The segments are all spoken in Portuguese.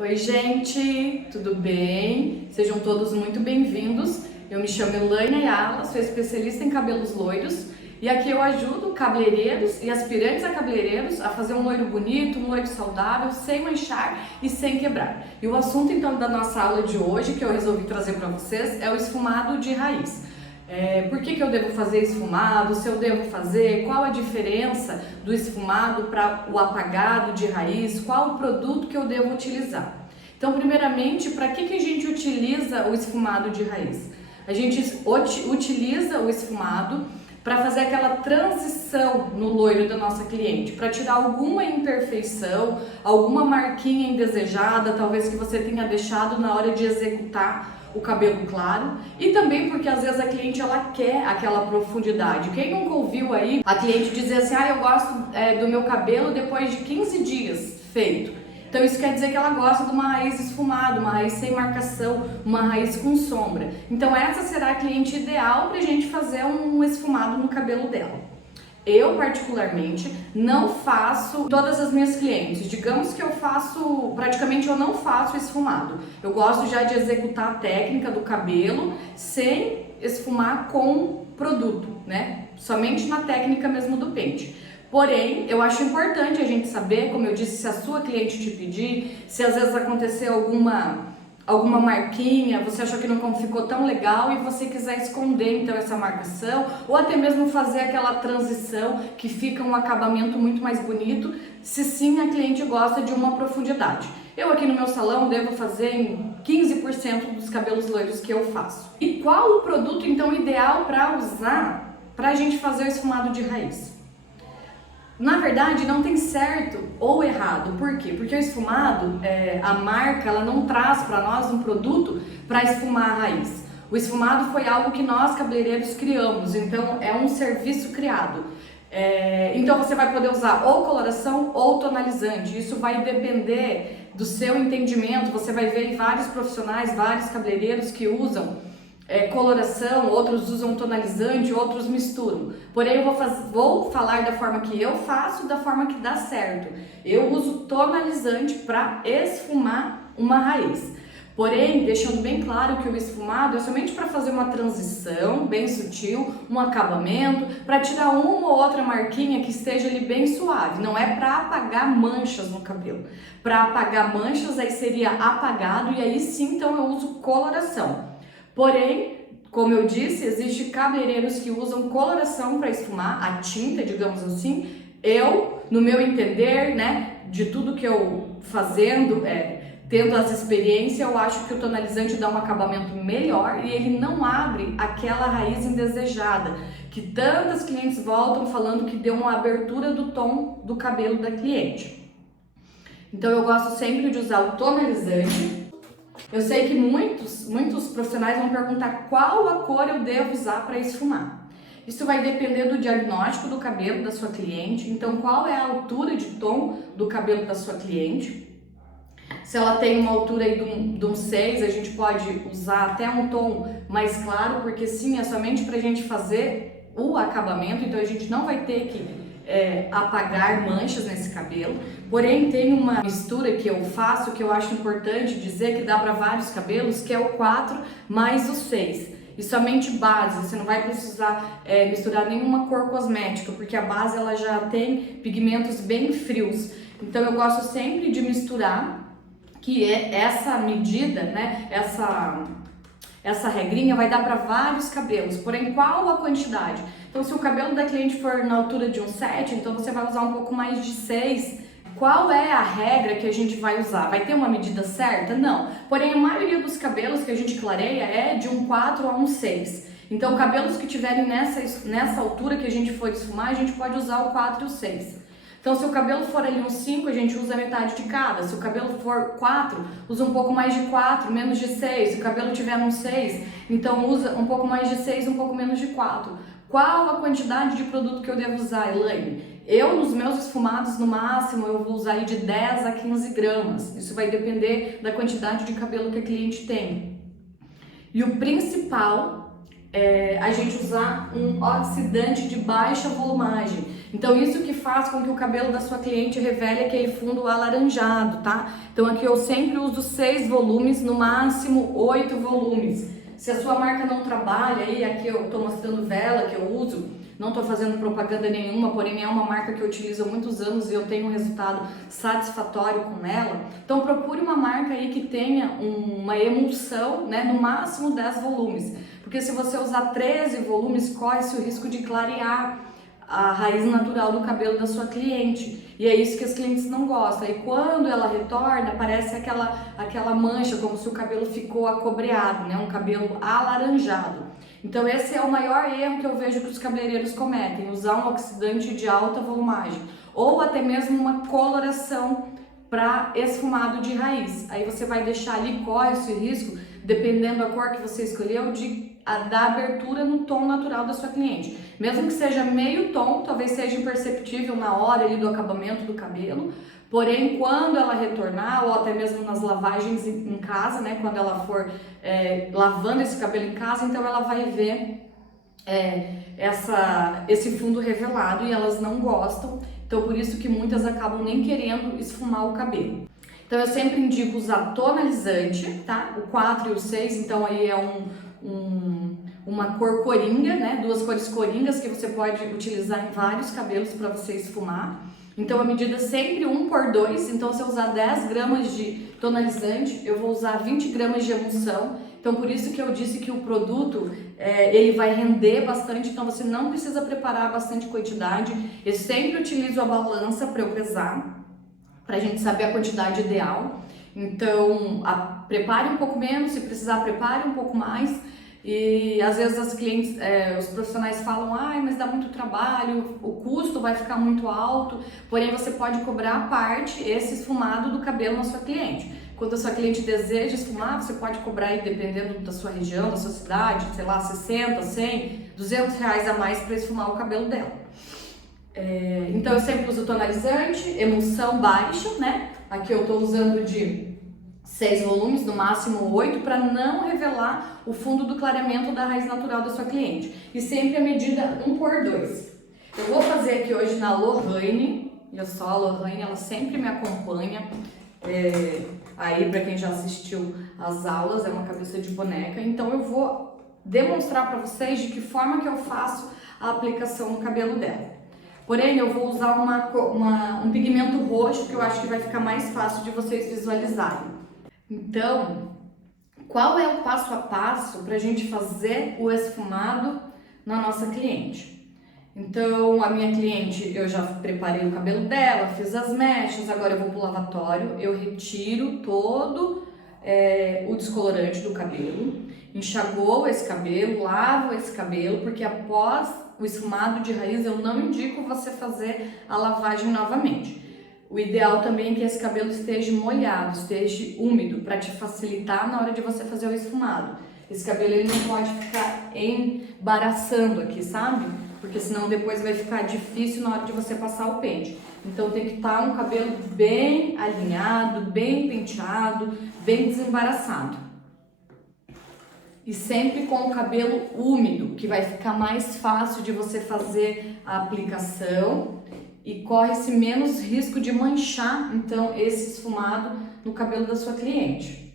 Oi, gente, tudo bem? Sejam todos muito bem-vindos. Eu me chamo Elaine Ayala, sou especialista em cabelos loiros e aqui eu ajudo cabeleireiros e aspirantes a cabeleireiros a fazer um loiro bonito, um loiro saudável, sem manchar e sem quebrar. E o assunto então da nossa aula de hoje, que eu resolvi trazer para vocês, é o esfumado de raiz. Por que eu devo fazer esfumado, se eu devo fazer, qual a diferença do esfumado para o apagado de raiz, qual o produto que eu devo utilizar. Então, primeiramente, para que a gente utiliza o esfumado de raiz? A gente utiliza o esfumado para fazer aquela transição no loiro da nossa cliente, para tirar alguma imperfeição, alguma marquinha indesejada, talvez que você tenha deixado na hora de executar o cabelo claro, e também porque às vezes a cliente ela quer aquela profundidade. Quem nunca ouviu aí a cliente dizer assim, eu gosto do meu cabelo depois de 15 dias feito. Então isso quer dizer que ela gosta de uma raiz esfumada, uma raiz sem marcação, uma raiz com sombra. Então essa será a cliente ideal para a gente fazer um esfumado no cabelo dela. Eu, particularmente, não faço todas as minhas clientes. Digamos que praticamente eu não faço esfumado. Eu gosto já de executar a técnica do cabelo sem esfumar com produto, né? Somente na técnica mesmo do pente. Porém, eu acho importante a gente saber, como eu disse, se a sua cliente te pedir, se às vezes acontecer alguma marquinha, você achou que não ficou tão legal e você quiser esconder então essa marcação, ou até mesmo fazer aquela transição que fica um acabamento muito mais bonito, se sim a cliente gosta de uma profundidade. Eu aqui no meu salão devo fazer em 15% dos cabelos loiros que eu faço. E qual o produto então ideal para usar para a gente fazer o esfumado de raiz? Na verdade, não tem certo ou errado. Por quê? Porque o esfumado, a marca, ela não traz para nós um produto para esfumar a raiz. O esfumado foi algo que nós, cabeleireiros, criamos, então é um serviço criado. Então você vai poder usar ou coloração ou tonalizante. Isso vai depender do seu entendimento. Você vai ver vários profissionais, vários cabeleireiros que usam coloração, outros usam tonalizante, outros misturam. Porém, eu vou falar da forma que eu faço, da forma que dá certo. Eu uso tonalizante para esfumar uma raiz. Porém, deixando bem claro que o esfumado é somente para fazer uma transição bem sutil, um acabamento, para tirar uma ou outra marquinha que esteja ali bem suave. Não é para apagar manchas no cabelo. Para apagar manchas, aí seria apagado e aí sim, então eu uso coloração. Porém, como eu disse, existem cabeleireiros que usam coloração para esfumar, a tinta, digamos assim. Eu, no meu entender, né, de tudo que eu fazendo, tendo essa experiência, eu acho que o tonalizante dá um acabamento melhor e ele não abre aquela raiz indesejada, que tantas clientes voltam falando que deu uma abertura do tom do cabelo da cliente. Então eu gosto sempre de usar o tonalizante. Eu sei que muitos profissionais vão perguntar qual a cor eu devo usar para esfumar. Isso vai depender do diagnóstico do cabelo da sua cliente, então qual é a altura de tom do cabelo da sua cliente. Se ela tem uma altura aí de um 6, a gente pode usar até um tom mais claro, porque sim, é somente para a gente fazer o acabamento, então a gente não vai ter que apagar manchas nesse cabelo. Porém, tem uma mistura que eu faço que eu acho importante dizer que dá para vários cabelos, que é o 4 mais o 6. E somente base, você não vai precisar misturar nenhuma cor cosmética, porque a base ela já tem pigmentos bem frios. Então eu gosto sempre de misturar, que é essa medida, né? Essa regrinha vai dar para vários cabelos, porém qual a quantidade? Então se o cabelo da cliente for na altura de um 7, então você vai usar um pouco mais de 6. Qual é a regra que a gente vai usar? Vai ter uma medida certa? Não. Porém a maioria dos cabelos que a gente clareia é de um 4 a um 6. Então cabelos que tiverem nessa altura que a gente for esfumar, a gente pode usar o 4 e o 6. Então, se o cabelo for ali um 5, a gente usa metade de cada. Se o cabelo for 4, usa um pouco mais de 4, menos de 6. Se o cabelo tiver um 6, então usa um pouco mais de 6, um pouco menos de 4. Qual a quantidade de produto que eu devo usar, Elaine? Eu, nos meus esfumados, no máximo, eu vou usar aí de 10 a 15 gramas. Isso vai depender da quantidade de cabelo que a cliente tem. E o principal é a gente usar um oxidante de baixa volumagem. Então isso que faz com que o cabelo da sua cliente revele aquele fundo alaranjado, tá? Então aqui eu sempre uso 6 volumes, no máximo 8 volumes. Se a sua marca não trabalha, aí aqui eu tô mostrando vela que eu uso, não tô fazendo propaganda nenhuma, porém é uma marca que eu utilizo há muitos anos e eu tenho um resultado satisfatório com ela. Então procure uma marca aí que tenha uma emulsão, né, no máximo 10 volumes. Porque se você usar 13 volumes, corre-se o risco de clarear a raiz natural do cabelo da sua cliente. E é isso que as clientes não gostam. E quando ela retorna, parece aquela mancha, como se o cabelo ficou acobreado, né? Um cabelo alaranjado. Então esse é o maior erro que eu vejo que os cabeleireiros cometem, usar um oxidante de alta volumagem. Ou até mesmo uma coloração para esfumado de raiz. Aí você vai deixar ali, corre esse risco, dependendo da cor que você escolheu, dar abertura no tom natural da sua cliente. Mesmo que seja meio tom, talvez seja imperceptível na hora ali do acabamento do cabelo, porém quando ela retornar, ou até mesmo nas lavagens em casa, né, quando ela for lavando esse cabelo em casa, então ela vai ver esse fundo revelado e elas não gostam, então por isso que muitas acabam nem querendo esfumar o cabelo. Então eu sempre indico usar tonalizante, tá? O 4 e o 6, então aí é uma cor coringa, né? 2 cores coringas que você pode utilizar em vários cabelos para você esfumar. Então a medida é sempre 1/2, então se eu usar 10 gramas de tonalizante, eu vou usar 20 gramas de emulsão. Então por isso que eu disse que o produto, ele vai render bastante, então você não precisa preparar bastante quantidade. Eu sempre utilizo a balança para eu pesar, para a gente saber a quantidade ideal. Então, prepare um pouco menos, se precisar, prepare um pouco mais. E às vezes as clientes, os profissionais falam, mas dá muito trabalho, o custo vai ficar muito alto, porém você pode cobrar à parte esse esfumado do cabelo na sua cliente. Quando a sua cliente deseja esfumar, você pode cobrar aí, dependendo da sua região, da sua cidade, sei lá, 60, 100, 200 reais a mais para esfumar o cabelo dela. Então eu sempre uso tonalizante, emulsão baixa, né? Aqui eu tô usando de 6 volumes, no máximo 8, para não revelar o fundo do clareamento da raiz natural da sua cliente. E sempre a medida 1/2. Eu vou fazer aqui hoje na Lorraine, olha só, a Lorraine, ela sempre me acompanha. Aí, para quem já assistiu às aulas, é uma cabeça de boneca. Então eu vou demonstrar para vocês de que forma que eu faço a aplicação no cabelo dela. Porém, eu vou usar um pigmento roxo que eu acho que vai ficar mais fácil de vocês visualizarem. Então, qual é o passo a passo para a gente fazer o esfumado na nossa cliente? Então, a minha cliente, eu já preparei o cabelo dela, fiz as mechas, agora eu vou pro lavatório, eu retiro todo o descolorante do cabelo, enxagoo esse cabelo, lavo esse cabelo, porque após o esfumado de raiz eu não indico você fazer a lavagem novamente. O ideal também é que esse cabelo esteja molhado, esteja úmido, para te facilitar na hora de você fazer o esfumado. Esse cabelo ele não pode ficar embaraçando aqui, sabe? Porque senão depois vai ficar difícil na hora de você passar o pente. Então tem que estar um cabelo bem alinhado, bem penteado, bem desembaraçado. E sempre com o cabelo úmido, que vai ficar mais fácil de você fazer a aplicação e corre-se menos risco de manchar, então, esse esfumado no cabelo da sua cliente.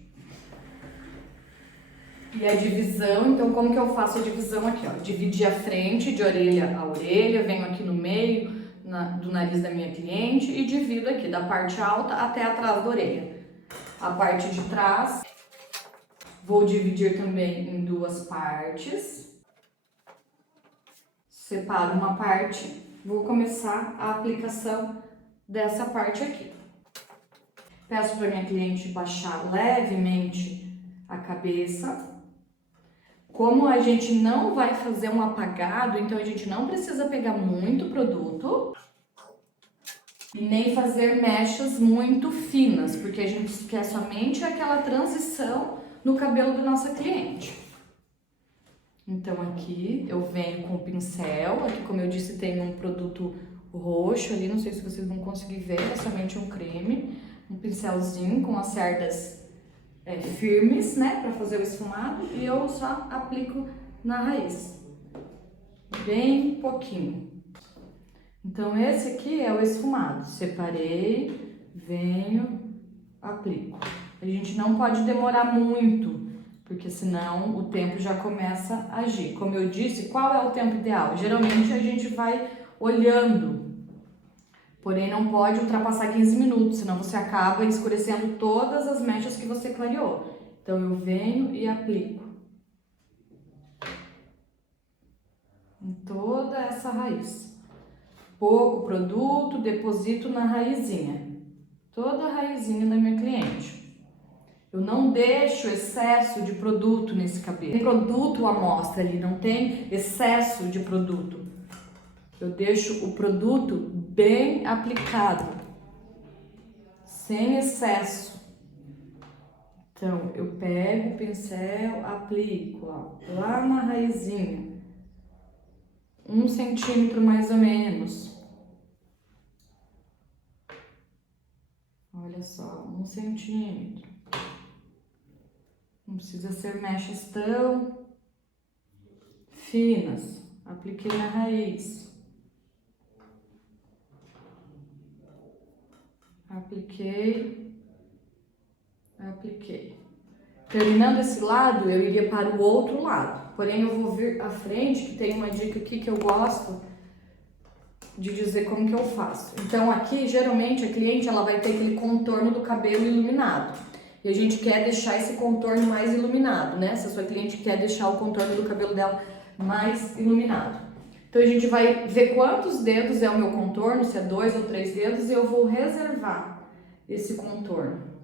E a divisão, então como que eu faço a divisão aqui, ó? Dividir a frente de orelha a orelha, venho aqui no meio do nariz da minha cliente e divido aqui da parte alta até atrás da orelha. A parte de trás, vou dividir também em 2 partes. Separo uma parte, vou começar a aplicação dessa parte aqui. Peço para minha cliente baixar levemente a cabeça. Como a gente não vai fazer um apagado, então a gente não precisa pegar muito produto e nem fazer mechas muito finas, porque a gente quer somente aquela transição no cabelo da nossa cliente. Então aqui eu venho com o pincel, aqui como eu disse tem um produto roxo ali, não sei se vocês vão conseguir ver, é somente um creme, um pincelzinho com as cerdas firmes, né, para fazer o esfumado, e eu só aplico na raiz, bem pouquinho. Então, esse aqui é o esfumado. Separei, venho, aplico. A gente não pode demorar muito, porque senão o tempo já começa a agir. Como eu disse, qual é o tempo ideal? Geralmente a gente vai olhando, porém não pode ultrapassar 15 minutos, senão você acaba escurecendo todas as mechas que você clareou. Então eu venho e aplico em toda essa raiz. Pouco produto, deposito na raizinha, toda a raizinha da minha cliente. Eu não deixo excesso de produto nesse cabelo. Tem produto à mostra ali, não tem excesso de produto. Eu deixo o produto bem aplicado, sem excesso. Então, eu pego o pincel, aplico, ó, lá na raizinha, 1 centímetro mais ou menos. Olha só, 1 centímetro. Não precisa ser mechas tão finas. Apliquei na raiz. Apliquei. Terminando esse lado, eu iria para o outro lado. Porém, eu vou vir à frente, que tem uma dica aqui que eu gosto de dizer como que eu faço. Então, aqui, geralmente, a cliente ela vai ter aquele contorno do cabelo iluminado. E a gente quer deixar esse contorno mais iluminado, né? Se a sua cliente quer deixar o contorno do cabelo dela mais iluminado. Então, a gente vai ver quantos dedos é o meu contorno, se é 2 ou 3 dedos, e eu vou reservar esse contorno.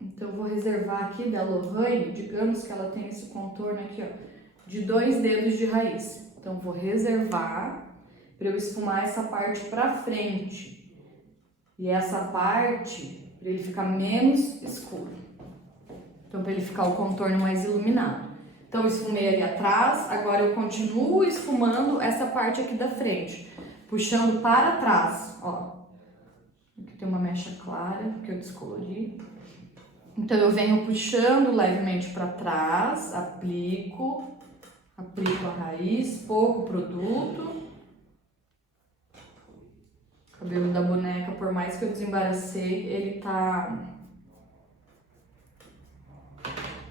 Então, eu vou reservar aqui da Lohane, digamos que ela tem esse contorno aqui, ó, de 2 dedos de raiz. Então, vou reservar para eu esfumar essa parte para frente. E essa parte, para ele ficar menos escuro. Então, para ele ficar o contorno mais iluminado. Então, eu esfumei ali atrás, agora eu continuo esfumando essa parte aqui da frente. Puxando para trás, ó. Aqui tem uma mecha clara, que eu descolori. Então, eu venho puxando levemente para trás, aplico a raiz, pouco produto. O cabelo da boneca, por mais que eu desembaracei, ele tá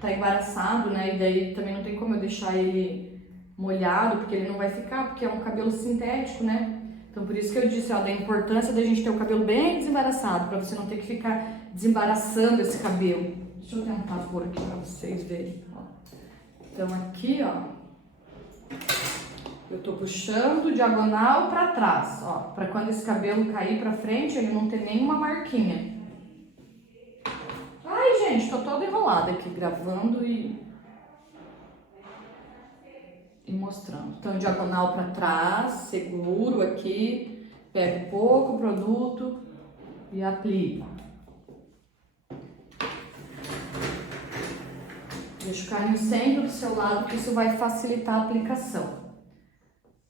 embaraçado, né? E daí também não tem como eu deixar ele molhado, porque ele não vai ficar, porque é um cabelo sintético, né? Então, por isso que eu disse, ó, da importância da gente ter o cabelo bem desembaraçado, pra você não ter que ficar desembaraçando esse cabelo. Deixa eu tentar pôr aqui pra vocês verem, ó. Então, aqui, ó, eu tô puxando diagonal pra trás, ó, pra quando esse cabelo cair pra frente, ele não ter nenhuma marquinha. Ai, gente, tô toda enrolada aqui, gravando e mostrando. Então, diagonal pra trás, seguro aqui, pego pouco produto e aplico. Deixo o carrinho sempre do seu lado, que isso vai facilitar a aplicação.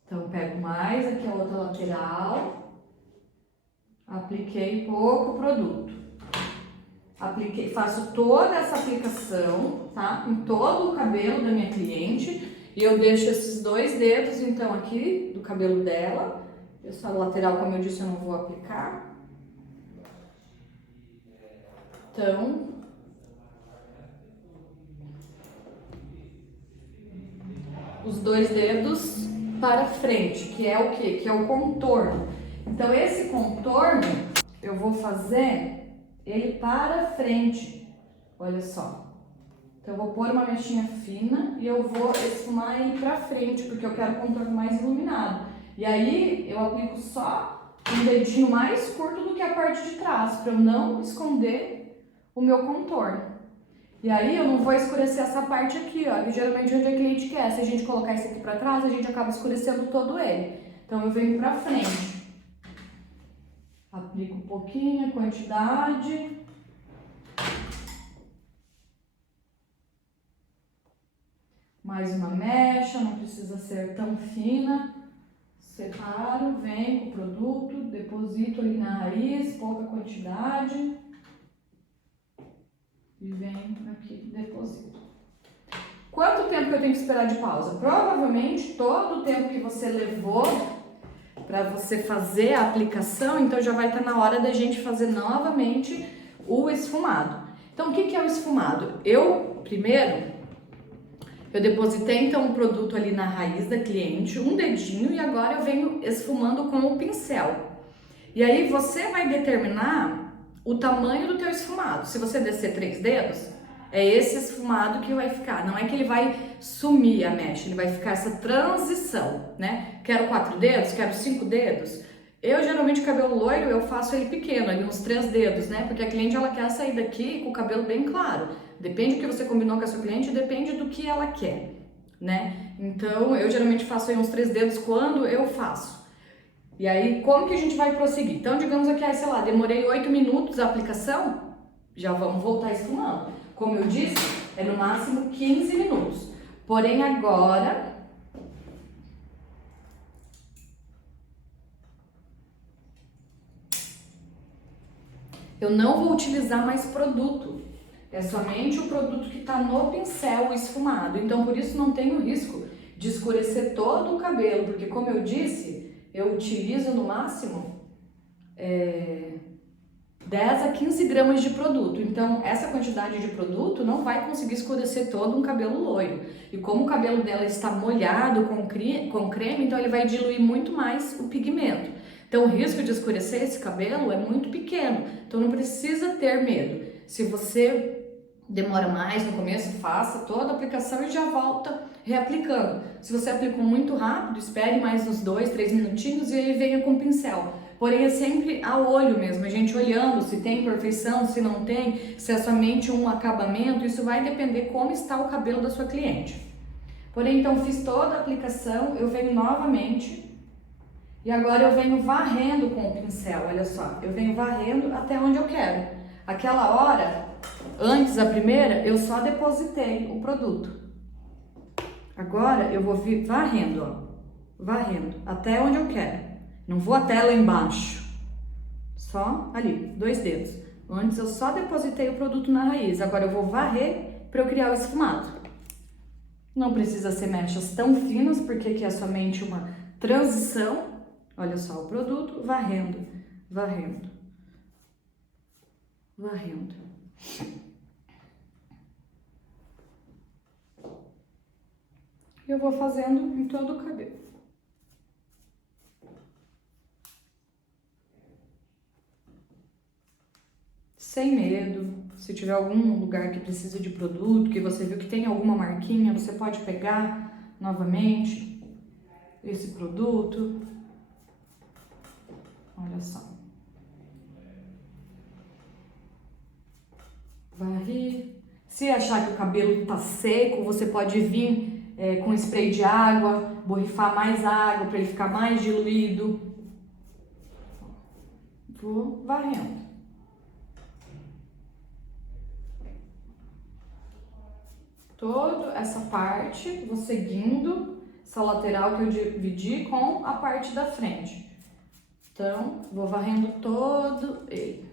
Então, pego mais aqui a outra lateral, apliquei pouco produto. Faço toda essa aplicação, tá? Em todo o cabelo da minha cliente. E eu deixo esses 2 dedos, então, aqui do cabelo dela. Essa lateral, como eu disse, eu não vou aplicar. Então, os 2 dedos para frente, que é o quê? Que é o contorno. Então, esse contorno, eu vou fazer ele para frente. Olha só. Então, eu vou pôr uma mechinha fina e eu vou esfumar ele para frente, porque eu quero o contorno mais iluminado. E aí, eu aplico só um dedinho mais curto do que a parte de trás, para eu não esconder o meu contorno. E aí, eu não vou escurecer essa parte aqui, ó, que geralmente onde a cliente quer. Se a gente colocar esse aqui pra trás, a gente acaba escurecendo todo ele. Então, eu venho pra frente. Aplico um pouquinho, a quantidade. Mais uma mecha, não precisa ser tão fina. Separo, venho com o produto, deposito ali na raiz, pouca quantidade. E venho aqui, deposito. Quanto tempo que eu tenho que esperar de pausa? Provavelmente todo o tempo que você levou para você fazer a aplicação, então já vai estar na hora da gente fazer novamente o esfumado. Então, o que é o esfumado? Primeiro, eu depositei então o produto ali na raiz da cliente, um dedinho, e agora eu venho esfumando com o pincel. E aí você vai determinar o tamanho do teu esfumado. Se você descer 3 dedos, é esse esfumado que vai ficar. Não é que ele vai sumir a mecha, ele vai ficar essa transição, né? Quero 4 dedos, quero 5 dedos. Eu geralmente, cabelo loiro, eu faço ele pequeno, ali uns 3 dedos, né? Porque a cliente, ela quer sair daqui com o cabelo bem claro. Depende do que você combinou com a sua cliente, depende do que ela quer, né? Então, eu geralmente faço aí uns 3 dedos quando eu faço. E aí, como que a gente vai prosseguir? Então, digamos aqui, sei lá, demorei 8 minutos a aplicação, já vamos voltar esfumando. Como eu disse, é no máximo 15 minutos. Porém, agora, eu não vou utilizar mais produto. É somente o produto que está no pincel esfumado. Então, por isso não tem o risco de escurecer todo o cabelo, porque como eu disse, eu utilizo no máximo 10 a 15 gramas de produto. Então, essa quantidade de produto não vai conseguir escurecer todo um cabelo loiro. E como o cabelo dela está molhado com creme, então ele vai diluir muito mais o pigmento. Então, o risco de escurecer esse cabelo é muito pequeno. Então, não precisa ter medo. Se você demora mais no começo, faça toda a aplicação e já volta reaplicando. Se você aplicou muito rápido, espere mais uns 2, 3 minutinhos e aí venha com o pincel. Porém, é sempre a olho mesmo, a gente olhando se tem perfeição, se não tem, se é somente um acabamento, isso vai depender como está o cabelo da sua cliente. Porém, então, fiz toda a aplicação, eu venho novamente e agora eu venho varrendo com o pincel, olha só, eu venho varrendo até onde eu quero. Aquela hora, antes da primeira, eu só depositei o produto. Agora eu vou vir varrendo, ó, varrendo até onde eu quero. Não vou até lá embaixo, só ali, 2 dedos. Antes eu só depositei o produto na raiz, agora eu vou varrer para eu criar o esfumado. Não precisa ser mechas tão finas, porque aqui é somente uma transição. Olha só o produto, varrendo, varrendo, varrendo. Eu vou fazendo em todo o cabelo. Sem medo. Se tiver algum lugar que precisa de produto, que você viu que tem alguma marquinha, você pode pegar novamente esse produto. Olha só. Varrer. Se achar que o cabelo tá seco, você pode vir com spray de água, borrifar mais água para ele ficar mais diluído. Vou varrendo. Toda essa parte, vou seguindo essa lateral que eu dividi com a parte da frente. Então, vou varrendo todo ele.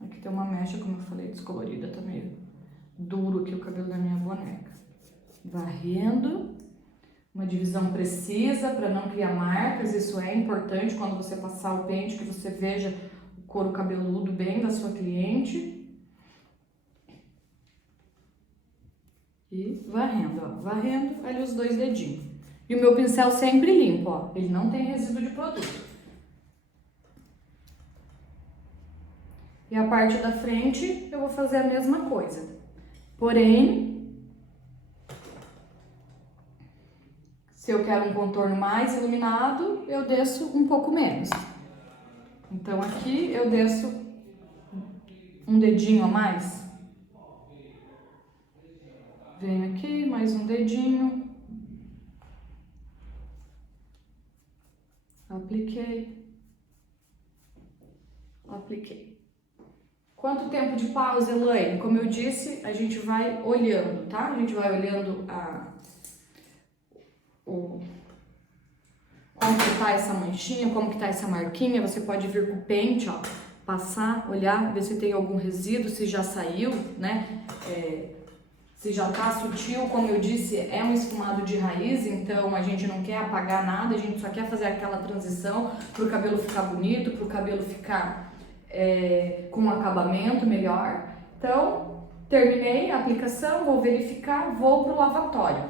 Aqui tem uma mecha, como eu falei, descolorida, tá meio duro aqui o cabelo da minha boneca. Varrendo. Uma divisão precisa para não criar marcas, isso é importante quando você passar o pente, que você veja o couro cabeludo bem da sua cliente. E varrendo, ó, varrendo ali os 2 dedinhos. E o meu pincel sempre limpo, ó, ele não tem resíduo de produto. E a parte da frente eu vou fazer a mesma coisa, porém, se eu quero um contorno mais iluminado, eu desço um pouco menos. Então, aqui eu desço um dedinho a mais. Venho aqui, mais um dedinho. Apliquei. Apliquei. Quanto tempo de pausa, Elaine? Como eu disse, a gente vai olhando, tá? A gente vai olhando como que tá essa manchinha, como que tá essa marquinha. Você pode vir com o pente, ó, passar, olhar, ver se tem algum resíduo, se já saiu, né? Se já tá sutil, como eu disse, é um esfumado de raiz, então a gente não quer apagar nada, a gente só quer fazer aquela transição pro cabelo ficar bonito, pro cabelo ficar com um acabamento melhor. Então, terminei a aplicação, vou verificar, vou pro lavatório.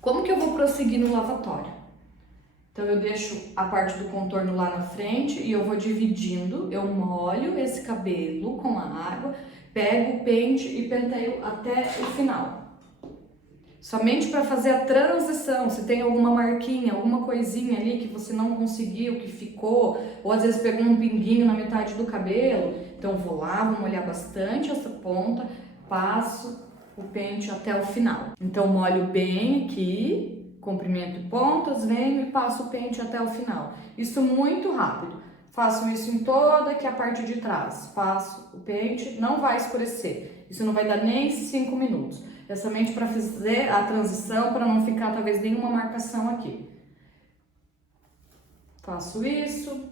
Como que eu vou prosseguir no lavatório? Então eu deixo a parte do contorno lá na frente e eu vou dividindo, eu molho esse cabelo com a água, pego o pente e penteio até o final. Somente para fazer a transição, se tem alguma marquinha, alguma coisinha ali que você não conseguiu, que ficou, ou às vezes pegou um pinguinho na metade do cabelo, então vou lá, vou molhar bastante essa ponta, passo o pente até o final. Então molho bem aqui, comprimento pontas, venho e passo o pente até o final. Isso muito rápido. Faço isso em toda aqui a parte de trás. Passo o pente, não vai escurecer. Isso não vai dar nem 5 minutos. É somente para fazer a transição, para não ficar talvez nenhuma marcação aqui. Faço isso,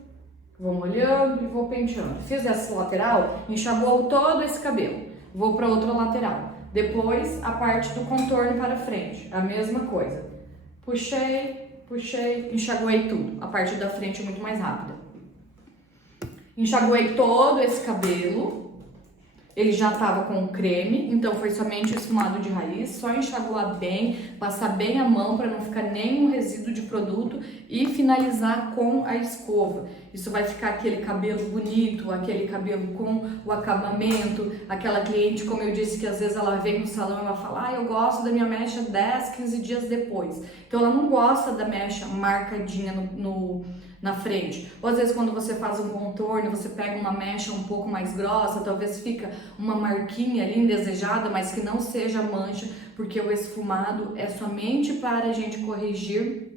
vou molhando e vou penteando. Fiz essa lateral, enxaguou todo esse cabelo. Vou para outra lateral. Depois, a parte do contorno para frente, a mesma coisa. Puxei, puxei, enxaguei tudo. A parte da frente é muito mais rápida. Enxaguei todo esse cabelo. Ele já estava com creme, então foi somente esfumado de raiz. Só enxaguar bem, passar bem a mão para não ficar nenhum resíduo de produto e finalizar com a escova. Isso vai ficar aquele cabelo bonito, aquele cabelo com o acabamento. Aquela cliente, como eu disse, que às vezes ela vem no salão e ela fala: ah, eu gosto da minha mecha 10, 15 dias depois. Então ela não gosta da mecha marcadinha na frente. Ou às vezes quando você faz um contorno, você pega uma mecha um pouco mais grossa, talvez fica uma marquinha ali indesejada, mas que não seja mancha, porque o esfumado é somente para a gente corrigir.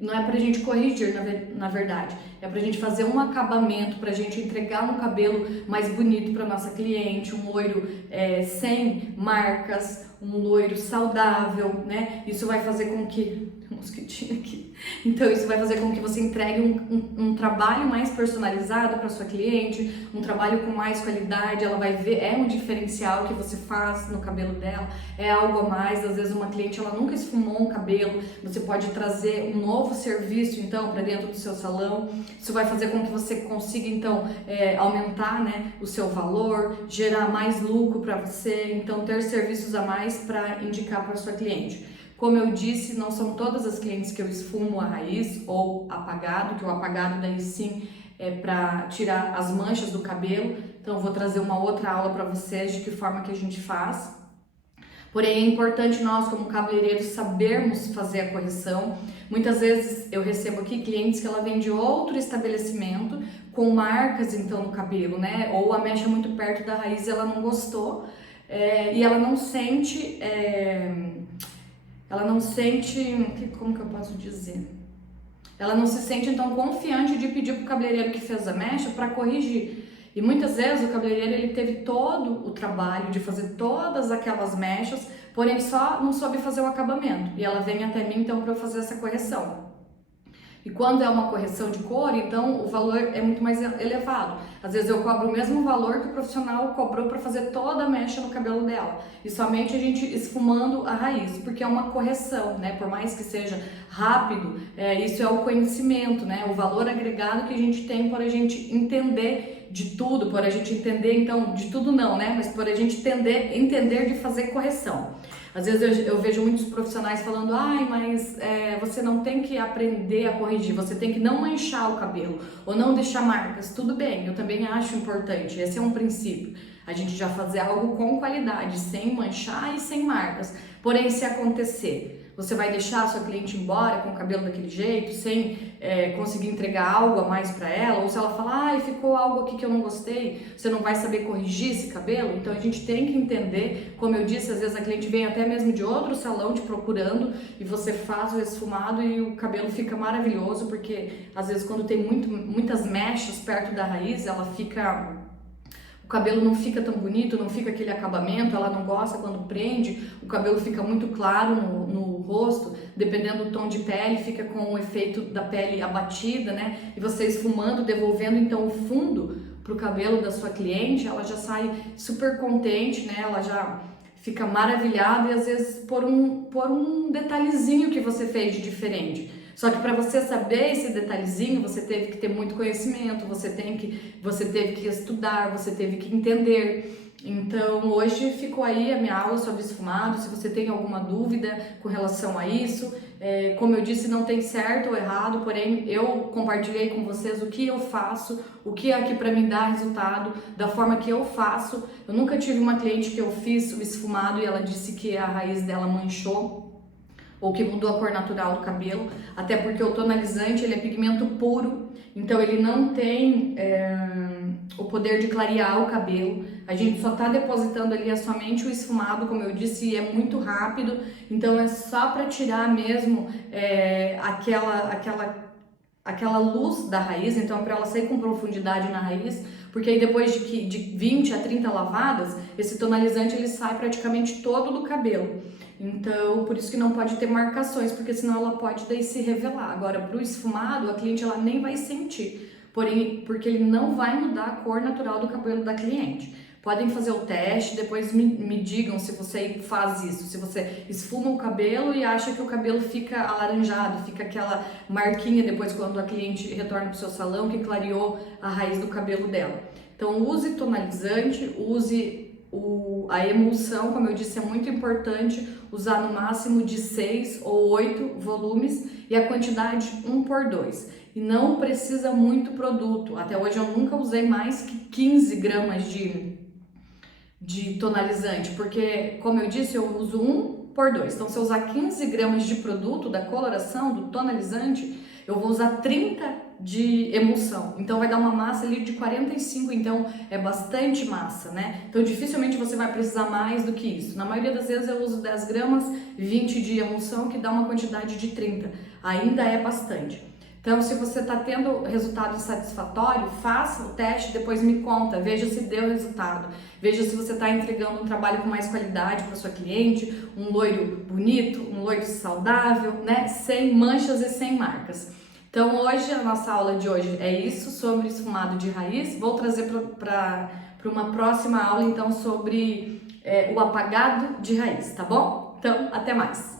Não é pra gente corrigir, na verdade, é pra gente fazer um acabamento, pra gente entregar um cabelo mais bonito pra nossa cliente, um loiro sem marcas, um loiro saudável, né? Isso vai fazer com que... mosquitinho aqui. Então isso vai fazer com que você entregue um trabalho mais personalizado para sua cliente, um trabalho com mais qualidade. Ela vai ver, é um diferencial que você faz no cabelo dela, é algo a mais. Às vezes uma cliente, ela nunca esfumou um cabelo, você pode trazer um novo serviço então para dentro do seu salão. Isso vai fazer com que você consiga então aumentar, né, o seu valor, gerar mais lucro para você, então ter serviços a mais para indicar para sua cliente. Como eu disse, não são todas as clientes que eu esfumo a raiz ou apagado, que o apagado daí sim é para tirar as manchas do cabelo. Então eu vou trazer uma outra aula para vocês de que forma que a gente faz. Porém é importante nós como cabeleireiros sabermos fazer a correção. Muitas vezes eu recebo aqui clientes que ela vem de outro estabelecimento com marcas então no cabelo, né? Ou a mecha muito perto da raiz e ela não gostou e ela não sente... como que eu posso dizer? Ela não se sente então confiante de pedir pro cabeleireiro que fez a mecha para corrigir. E muitas vezes o cabeleireiro ele teve todo o trabalho de fazer todas aquelas mechas, porém só não soube fazer o acabamento. E ela vem até mim então para eu fazer essa correção. E quando é uma correção de cor, então o valor é muito mais elevado. Às vezes eu cobro o mesmo valor que o profissional cobrou para fazer toda a mecha no cabelo dela. E somente a gente esfumando a raiz, porque é uma correção, né? Por mais que seja rápido, isso é o conhecimento, né? O valor agregado que a gente tem por a gente entender de tudo, por a gente entender, então, de tudo não, né? Mas por a gente entender de fazer correção. Às vezes eu vejo muitos profissionais falando: ai, mas você não tem que aprender a corrigir, você tem que não manchar o cabelo ou não deixar marcas. Tudo bem, eu também acho importante, esse é um princípio. A gente já fazer algo com qualidade, sem manchar e sem marcas. Porém, se acontecer, você vai deixar a sua cliente embora com o cabelo daquele jeito, sem conseguir entregar algo a mais para ela? Ou se ela falar: ai, ficou algo aqui que eu não gostei, você não vai saber corrigir esse cabelo? Então a gente tem que entender, como eu disse, às vezes a cliente vem até mesmo de outro salão te procurando e você faz o esfumado e o cabelo fica maravilhoso, porque às vezes quando tem muitas mechas perto da raiz, ela fica... o o cabelo não fica tão bonito, não fica aquele acabamento, ela não gosta quando prende, o cabelo fica muito claro no rosto, dependendo do tom de pele, fica com o efeito da pele abatida, né? E você esfumando, devolvendo então o fundo pro cabelo da sua cliente, ela já sai super contente, né? Ela já fica maravilhada e às vezes por um detalhezinho que você fez de diferente. Só que para você saber esse detalhezinho, você teve que ter muito conhecimento, você teve que estudar, você teve que entender. Então hoje ficou aí a minha aula sobre esfumado. Se você tem alguma dúvida com relação a isso, como eu disse, não tem certo ou errado, porém eu compartilhei com vocês o que eu faço, o que é aqui para me dar resultado, da forma que eu faço. Eu nunca tive uma cliente que eu fiz o esfumado e ela disse que a raiz dela manchou ou que mudou a cor natural do cabelo, até porque o tonalizante ele é pigmento puro, então ele não tem o poder de clarear o cabelo. A gente só tá depositando ali somente o esfumado, como eu disse, e é muito rápido, então é só para tirar mesmo aquela luz da raiz, então para ela sair com profundidade na raiz, porque aí depois de 20 a 30 lavadas, esse tonalizante ele sai praticamente todo do cabelo. Então, por isso que não pode ter marcações, porque senão ela pode daí se revelar. Agora, para o esfumado, a cliente ela nem vai sentir, porém, porque ele não vai mudar a cor natural do cabelo da cliente. Podem fazer o teste, depois me digam se você faz isso, se você esfuma o cabelo e acha que o cabelo fica alaranjado, fica aquela marquinha depois quando a cliente retorna para o seu salão que clareou a raiz do cabelo dela. Então use tonalizante, use a emulsão, como eu disse, é muito importante usar no máximo de 6 ou 8 volumes e a quantidade 1/2. E não precisa muito produto, até hoje eu nunca usei mais que 15 gramas de tonalizante, porque, como eu disse, eu uso 1/2. Então, se eu usar 15 gramas de produto da coloração, do tonalizante, eu vou usar 30 de emulsão. Então, vai dar uma massa ali de 45, então é bastante massa, né? Então, dificilmente você vai precisar mais do que isso. Na maioria das vezes eu uso 10 gramas, 20 de emulsão, que dá uma quantidade de 30. Ainda é bastante. Então, se você está tendo resultado satisfatório, faça o teste, depois me conta, veja se deu resultado, veja se você está entregando um trabalho com mais qualidade para sua cliente, um loiro bonito, um loiro saudável, né? Sem manchas e sem marcas. Então, hoje, a nossa aula de hoje é isso, sobre esfumado de raiz. Vou trazer para uma próxima aula, então, sobre o apagado de raiz, tá bom? Então, até mais!